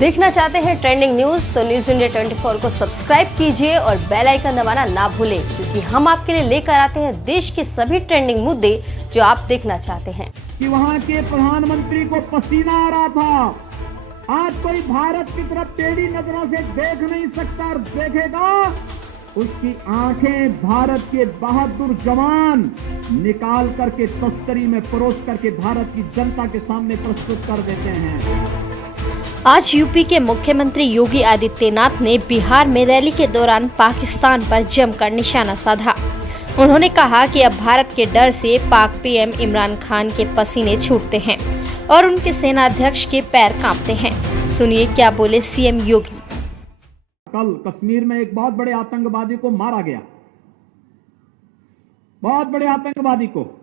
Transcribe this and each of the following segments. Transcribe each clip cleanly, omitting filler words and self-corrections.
देखना चाहते हैं ट्रेंडिंग न्यूज तो न्यूज इंडिया 24 को सब्सक्राइब कीजिए और बेल आइकन दबाना ना भूलें, क्योंकि हम आपके लिए लेकर आते हैं देश के सभी ट्रेंडिंग मुद्दे जो आप देखना चाहते हैं। कि वहां के प्रधानमंत्री को पसीना आ रहा था, आज कोई भारत की तरफ टेढ़ी नजरों से देख नहीं सकता और देखेगा उसकी आंखें भारत के बहादुर जवान निकाल करके तस्करी में परोस करके भारत की जनता के सामने प्रस्तुत कर देते हैं। आज यूपी के मुख्यमंत्री योगी आदित्यनाथ ने बिहार में रैली के दौरान पाकिस्तान पर जमकर निशाना साधा। उन्होंने कहा कि अब भारत के डर से पाक पीएम इमरान खान के पसीने छूटते हैं और उनके सेनाध्यक्ष के पैर कांपते हैं। सुनिए क्या बोले सीएम योगी। कल कश्मीर में एक बहुत बड़े आतंकवादी को मारा गया, बहुत बड़े आतंकवादी को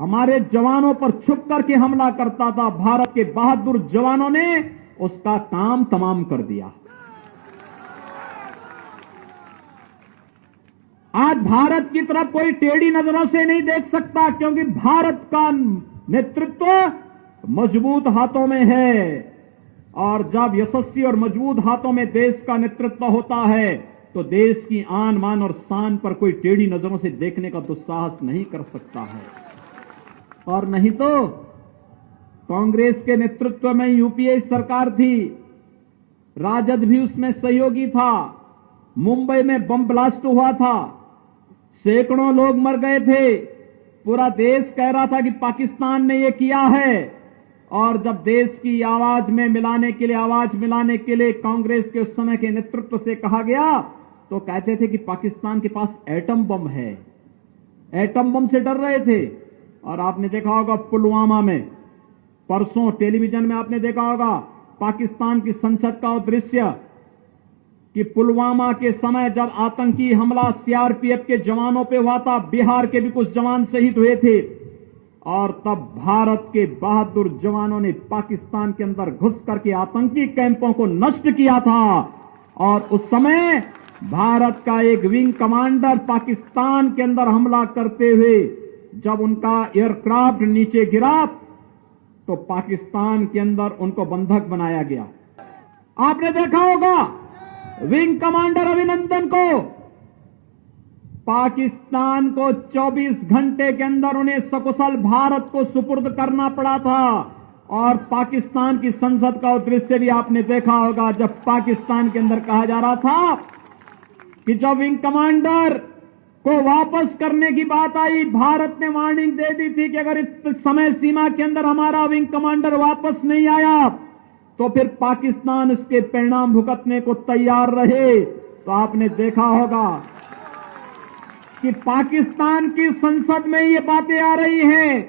हमारे जवानों पर छुप करके हमला करता था, भारत के बहादुर जवानों ने उसका काम तमाम कर दिया। आज भारत की तरफ कोई टेढ़ी नजरों से नहीं देख सकता, क्योंकि भारत का नेतृत्व मजबूत हाथों में है और जब यशस्वी और मजबूत हाथों में देश का नेतृत्व होता है तो देश की आन मान और शान पर कोई टेढ़ी नजरों से देखने का दुस्साहस नहीं कर सकता है। और नहीं तो कांग्रेस के नेतृत्व में यूपीए सरकार थी, राजद भी उसमें सहयोगी था, मुंबई में बम ब्लास्ट हुआ था, सैकड़ों लोग मर गए थे, पूरा देश कह रहा था कि पाकिस्तान ने यह किया है। और जब देश की आवाज में आवाज मिलाने के लिए कांग्रेस के उस समय के नेतृत्व से कहा गया तो कहते थे कि पाकिस्तान के पास एटम बम है, एटम बम से डर रहे थे। और आपने देखा होगा पुलवामा में, परसों टेलीविजन में आपने देखा होगा पाकिस्तान की संसद का दृश्य कि पुलवामा के समय जब आतंकी हमला सीआरपीएफ के जवानों पे हुआ था, बिहार के भी कुछ जवान शहीद हुए थे और तब भारत के बहादुर जवानों ने पाकिस्तान के अंदर घुस करके आतंकी कैंपों को नष्ट किया था। और उस समय भारत का एक विंग कमांडर पाकिस्तान के अंदर हमला करते हुए जब उनका एयरक्राफ्ट नीचे गिरा तो पाकिस्तान के अंदर उनको बंधक बनाया गया। आपने देखा होगा विंग कमांडर अभिनंदन को पाकिस्तान को 24 घंटे के अंदर उन्हें सकुशल भारत को सुपुर्द करना पड़ा था। और पाकिस्तान की संसद का दृश्य भी आपने देखा होगा जब पाकिस्तान के अंदर कहा जा रहा था कि जब विंग कमांडर को वापस करने की बात आई, भारत ने वार्निंग दे दी थी कि अगर इस समय सीमा के अंदर हमारा विंग कमांडर वापस नहीं आया तो फिर पाकिस्तान इसके परिणाम भुगतने को तैयार रहे। तो आपने देखा होगा कि पाकिस्तान की संसद में ये बातें आ रही हैं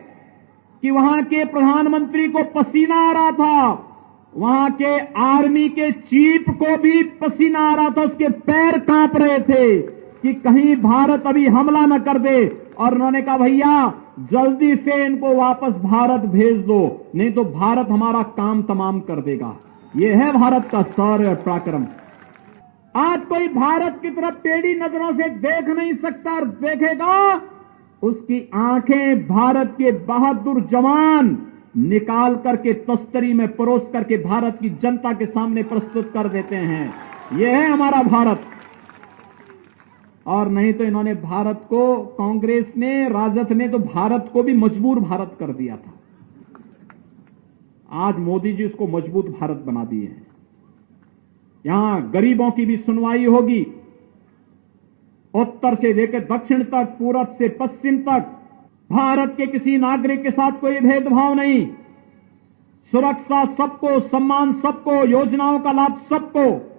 कि वहां के प्रधानमंत्री को पसीना आ रहा था, वहां के आर्मी के चीफ को भी पसीना आ रहा था, उसके पैर कांप रहे थे कि कहीं भारत अभी हमला न कर दे। और उन्होंने कहा भैया जल्दी से इनको वापस भारत भेज दो, नहीं तो भारत हमारा काम तमाम कर देगा। यह है भारत का शौर्य और पराक्रम। आज कोई भारत की तरफ टेढ़ी नजरों से देख नहीं सकता और देखेगा उसकी आंखें भारत के बहादुर जवान निकाल करके तस्करी में परोस करके भारत की जनता के सामने प्रस्तुत कर देते हैं। यह है हमारा भारत। और नहीं तो इन्होंने भारत को, कांग्रेस ने, राजद ने तो भारत को भी मजबूर भारत कर दिया था। आज मोदी जी उसको मजबूत भारत बना दिए हैं। यहां गरीबों की भी सुनवाई होगी, उत्तर से लेकर दक्षिण तक, पूरब से पश्चिम तक। भारत के किसी नागरिक के साथ कोई भेदभाव नहीं, सुरक्षा सबको, सम्मान सबको, योजनाओं का लाभ सबको।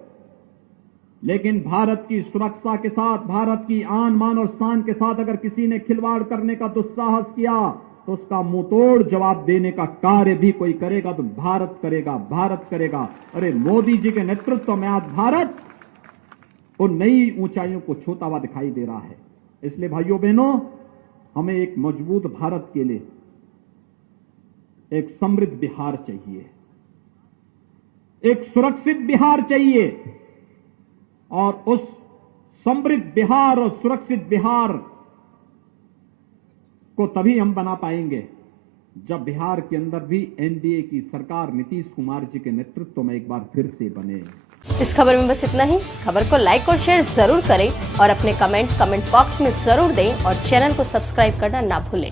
लेकिन भारत की सुरक्षा के साथ, भारत की आन मान और शान के साथ अगर किसी ने खिलवाड़ करने का दुस्साहस किया तो उसका मुंहतोड़ जवाब देने का कार्य भी कोई करेगा तो भारत करेगा, भारत करेगा। अरे मोदी जी के नेतृत्व में आज भारत उन नई ऊंचाइयों को छूता हुआ दिखाई दे रहा है। इसलिए भाइयों बहनों, हमें एक मजबूत भारत के लिए एक समृद्ध बिहार चाहिए, एक सुरक्षित बिहार चाहिए। और उस समृद्ध बिहार और सुरक्षित बिहार को तभी हम बना पाएंगे जब बिहार के अंदर भी एनडीए की सरकार नीतीश कुमार जी के नेतृत्व में एक बार फिर से बने। इस खबर में बस इतना ही। खबर को लाइक और शेयर जरूर करें और अपने कमेंट बॉक्स में जरूर दें और चैनल को सब्सक्राइब करना ना भूलें।